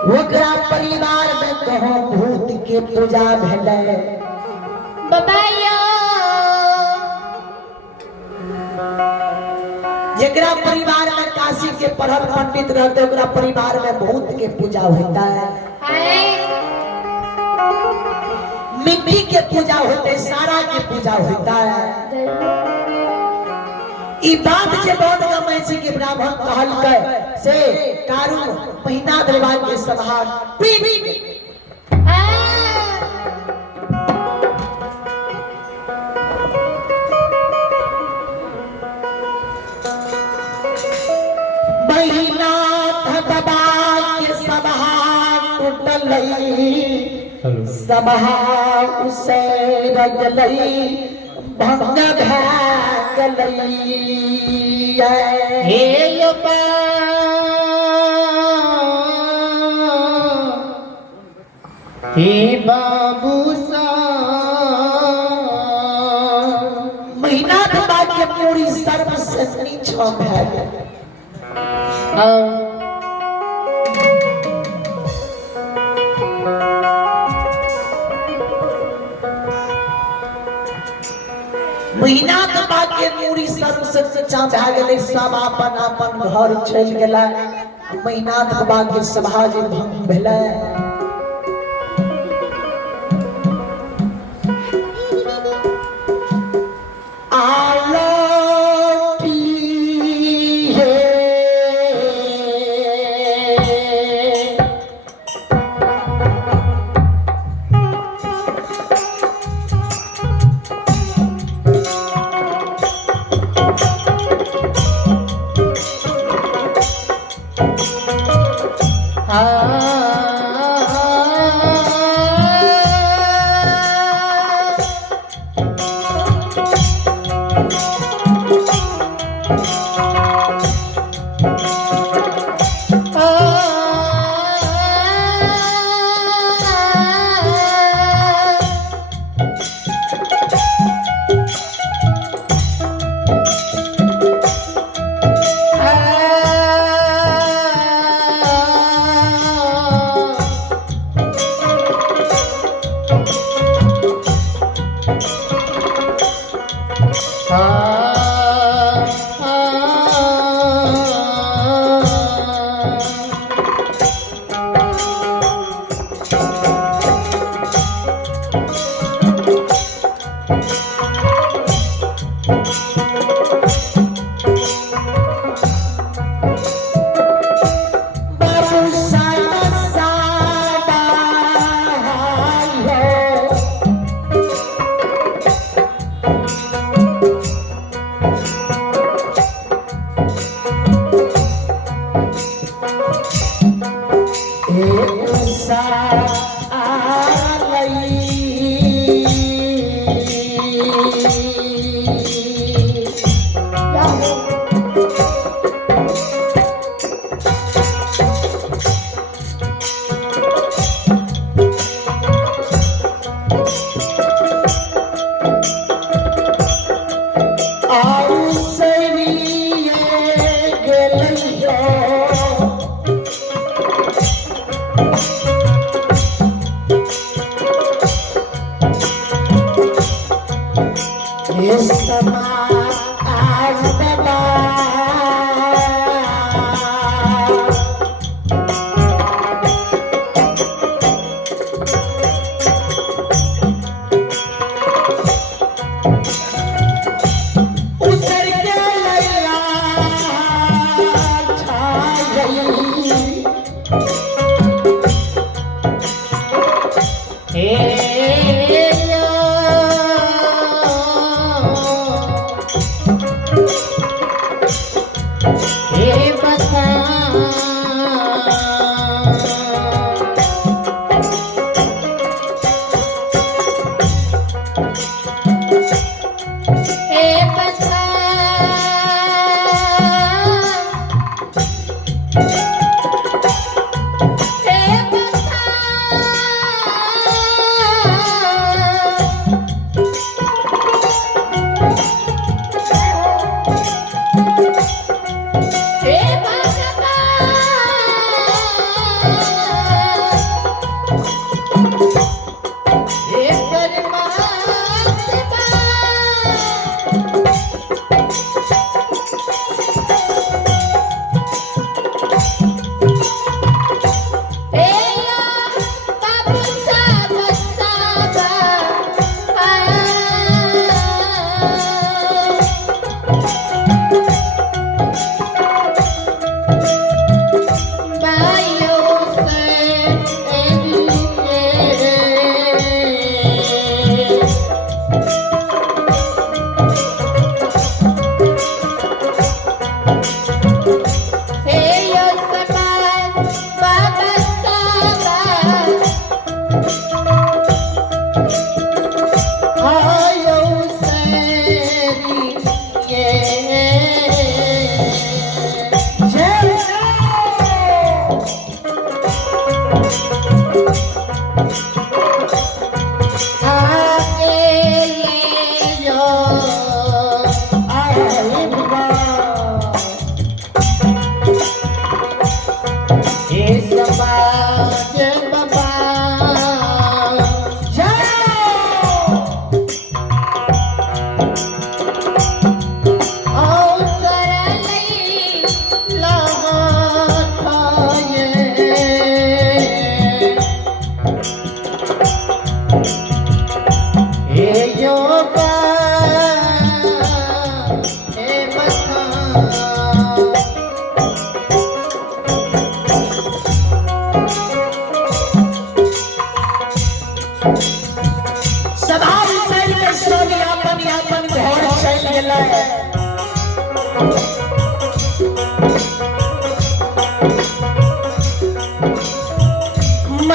ओकरा परिवार में कहो भूत के पूजा भेले बताइयो जेकरा परिवार में काशी के पढ़ल पंडित रहते ओकरा परिवार में भूत के पूजा होता है मिट्टी के पूजा होते सारा के पूजा होता है ई बात जे बहुत गमैसी के ब्राह्मण कहल से कारू महीना दरबार के सभा पी महीना दरबार के सभा टूटलई सभा उसे रगलई भंग भागलई हे यो हे बाबू सा महीना बाद के पूरी सर्व से नीचा भै गेल महीना के बाद के पूरी सर्व से नीचा भै गेलै सब अपन अपन घर चल गेला महीना के बाद के सभा जे भंग भेलै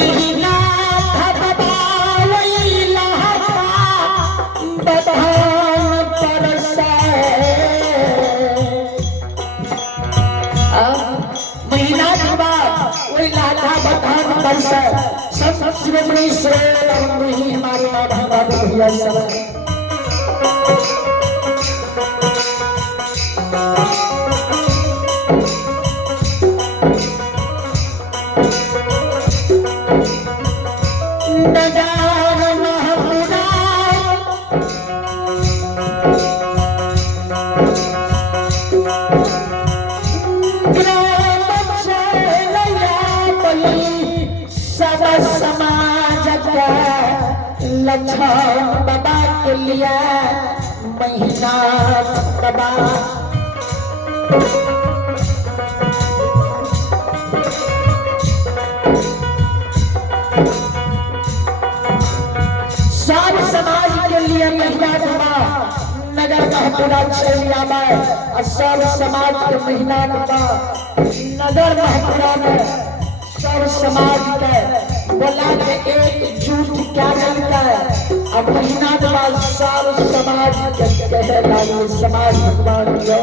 महीना धबावैला बधान परसाए महीना धबा वही लाला बधान परसाए सब शिवमणि से नहीं मारना भगा भैया सब लक्ष्मण बाबा के लिए महीना बाबा सब समाज के लिए महीना बाबा नगर महपुरा चलिया में और सब समाज के महीना बाबा नगर महपुरा में सब समाज के बोला के एक झूठ क्या करता है अब महीना बाद सब समाज के कहे लागे समाज भगवान जो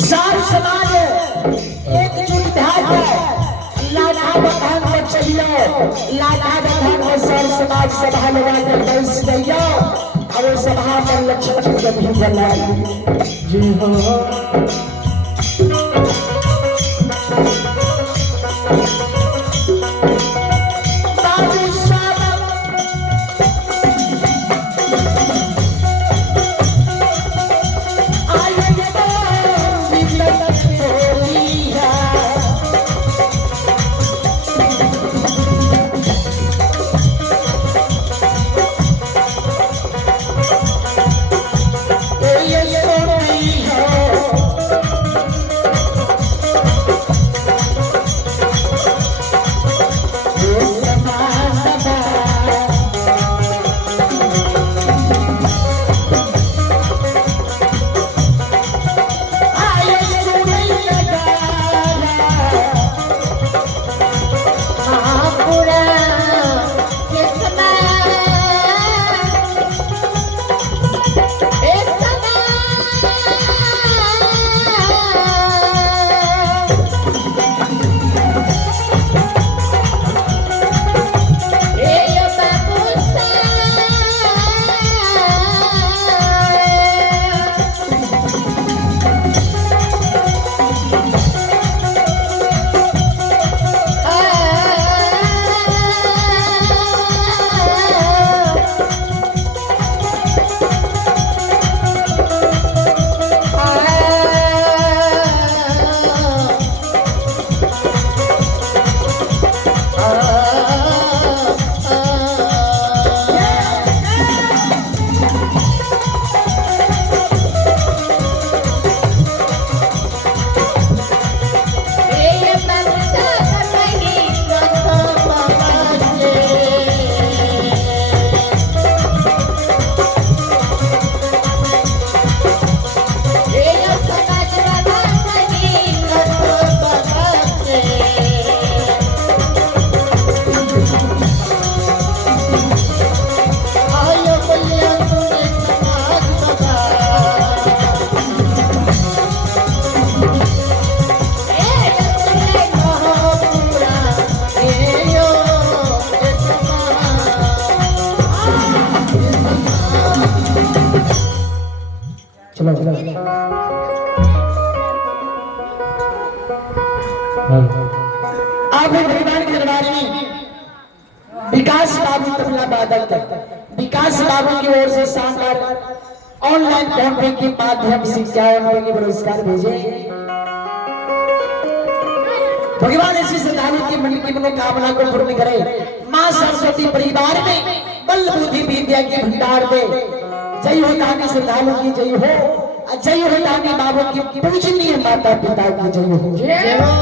सब समाज एकजुट है लाला बधान पर चलियो लाला बधान में सब समाज सभा लगा के बैठ गइयो और सभा में लक्ष्मण के भी बना जी हो विकास बाबू तबला बादल विकास बाबू की ओर से शानदार ऑनलाइन कॉन्फ्रेंस के माध्यम से इक्यावन पुरस्कार भेजे। भगवान ऐसी श्रद्धालु की मन की मनोकामना को पूर्ण करे। माँ सरस्वती परिवार में बल बुद्धि विद्या के भंडार दे। जय हो दानी श्रद्धालु की जय हो, जय हो दानी बाबू की पूजनीय माता पिता की जय हो।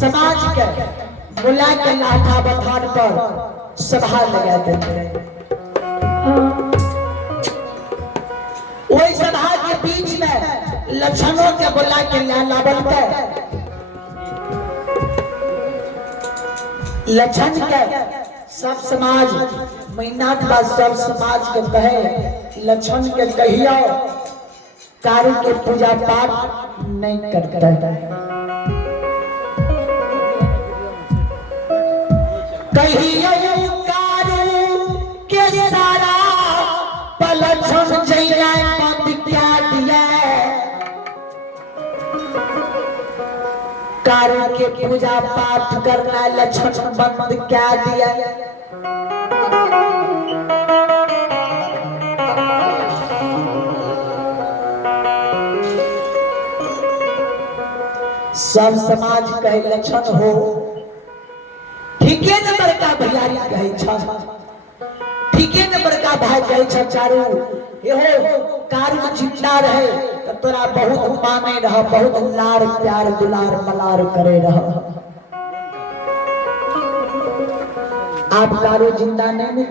समाज के बुला के लाठा बथान पर सभा लगा देते हैं। वही सभा के बीच में लक्षणों के बुला के लावल के लक्षण के सब समाज मेहनत का सब समाज के कहे लक्षण के कहियो कार्य के पूजा पाठ नहीं करता है। कहियो कार्य के सारा पलक्षण जैना बंद क्या दिया कार्य के पूजा पाठ करना लक्षण बंद क्या दिया। सब समाज कहे लक्षण हो ठीके न बड़का भैयारी कहे छ ठीके न बड़का भाई कहे छ चारू एहो कार्य जिंदा रहे तो तोरा बहुत माने रह बहुत लाड़ प्यार दुलार मलार करे रह। आप कार्य जिंदा नहीं